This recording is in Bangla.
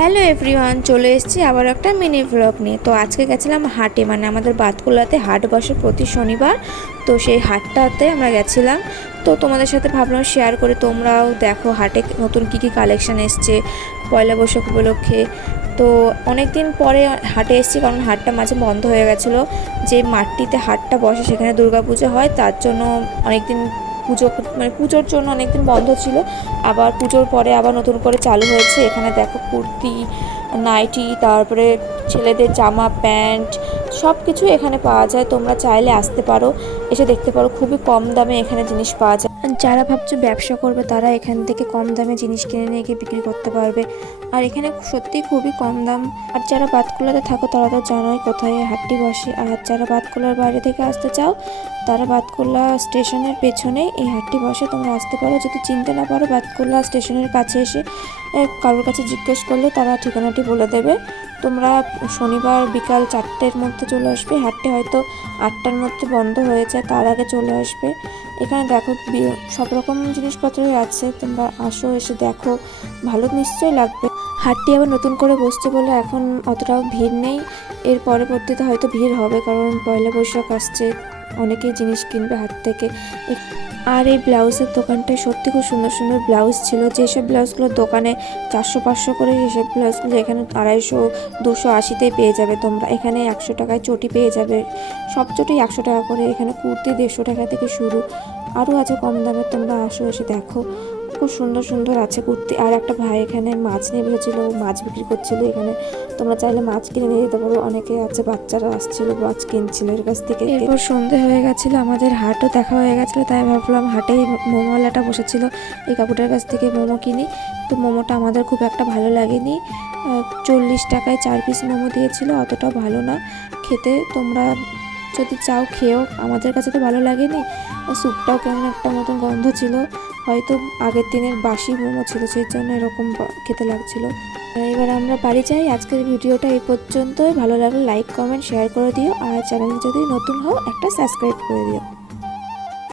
হ্যালো এভরিওয়ান, চলে এসেছি আবার একটা মিনি ব্লগ নিয়ে। তো আজকে গেছিলাম হাটে, মানে আমাদের বাতকুলাতে হাট বসে প্রতি শনিবার। তো সেই হাটটাতে আমরা গেছিলাম। তো তোমাদের সাথে ভাবলাম শেয়ার করে, তোমরাও দেখো হাটে নতুন কী কী কালেকশান এসছে পয়লা বৈশাখ উপলক্ষে। তো অনেক দিন পরে হাটে এসেছি, কারণ হাটটা মাঝে বন্ধ হয়ে গেছিলো। যে মাঠটিতে হাটটা বসে সেখানে দুর্গাপুজো হয়, তার জন্য অনেক দিন পুজোর জন্য অনেকদিন বন্ধ ছিল। আবার পুজোর পরে আবার নতুন করে চালু হয়েছে। এখানে দেখো কুর্তি, নাইটি, তারপরে ছেলেদের জামা প্যান্ট সব কিছু এখানে পাওয়া যায়। তোমরা চাইলে আসতে পারো, এসে দেখতে পারো। খুবই কম দামে এখানে জিনিস পাওয়া যায়। যারা ভাবছো ব্যবসা করবে তারা এখান থেকে কম দামে জিনিস কিনে নিয়ে গিয়ে বিক্রি করতে পারবে। আর এখানে সত্যি খুবই কম দাম। আর যারা বাতকুলাতে থাকো তারা তো জানোই কোথায় হাটটি বসে। আর যারা বাতকুলার বাইরে থেকে আসতে চাও তারা বাতকুলা স্টেশনের পেছনেই এই হাটটি বসে, তোমরা আসতে পারো। যদি চিনতে না পারো, বাতকুলা স্টেশনের কাছে এসে কারোর কাছে জিজ্ঞেস করলে তারা ঠিকানাটি বলে দেবে। তোমরা শনিবার বিকাল 4টের মধ্যে চলে আসবে। হাটটি হয়তো 8টার মধ্যে বন্ধ হয়ে যায়, তার আগে চলে আসবে। এখানে দেখো সব রকম জিনিসপত্রই আছে, তোমরা আসো, এসে দেখো, ভালো নিশ্চয়ই লাগবে। হাটটি আবার নতুন করে বসছে বলে এখন অতটাও ভিড় নেই। এর পরবর্তীতে হয়তো ভিড় হবে, কারণ পয়লা বৈশাখ আসছে, অনেকেই জিনিস কিনবে হাট থেকে। আর এই ব্লাউজের দোকানটায় সত্যি খুব সুন্দর সুন্দর ব্লাউজ ছিল। যেসব ব্লাউজগুলো দোকানে 400-500 করে, সেসব ব্লাউজগুলো এখানে 250-280তেই পেয়ে যাবে তোমরা। এখানে 100 টাকায় চটি পেয়ে যাবে, সব চটি 100 টাকা করে। এখানে কুর্তি 150 টাকা থেকে শুরু, আরও আছে কম দামে। তোমরা আসো, এসে দেখো, খুব সুন্দর সুন্দর আছে কুর্তি। আর একটা ভাই এখানে মাছ নিয়ে বসেছিল, মাছ বিক্রি করছিল এখানে। তোমরা চাইলে মাছ কিনে নিয়ে যেতে পারো। অনেকে আছে, বাচ্চারা আসছিল, মাছ কিনছিল এর কাছ থেকে। এরপর সন্ধে হয়ে গেছিলো, আমাদের হাটও দেখা হয়ে গেছিলো, তাই ভাবলাম হাটেই মোমোওয়ালাটা বসেছিল, এই কাকুটার কাছ থেকে মোমো কিনি। তো মোমোটা আমাদের খুব একটা ভালো লাগেনি। 40 টাকায় 4 পিস মোমো দিয়েছিল, অতটাও ভালো না খেতে। তোমরা যদি চাও খেয়েও, আমাদের কাছে তো ভালো লাগেনি। স্যুপটাও কেমন একটা মতন গন্ধ ছিল, হয়তো আগের দিনের বাসি মোমো ছিল, সেই জন্য এরকম খেতে লাগছিল। এবার আমরা বাড়ি যাই। আজকের ভিডিওটা এই পর্যন্তই। ভালো লাগলে লাইক, কমেন্ট, শেয়ার করে দিও। আর চ্যানেলে যদি নতুন হও একটা সাবস্ক্রাইব করে দিও।